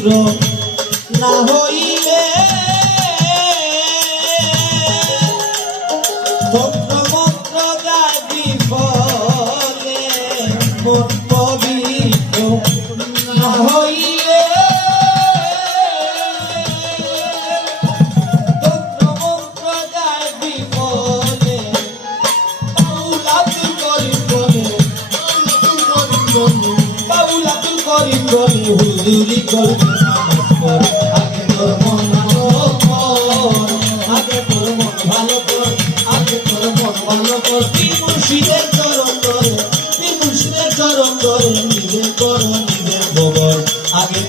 মন্ত্র না হইলে তন্ত্র মন্ত্র যায় বিফলে মন পবিত্র না হইলে তন্ত্র মন্ত্র যায় বিফলে বাউলাতুল করিম বলে হুজুরি করবি নামাজ পড় আগে তোর মন ভালো কর আগে তোর মন ভালো কর আগে তোর মন ভালো কর পীর মুর্শিদের চরণ ধরে নিজের কর নিজের ভোগর আগে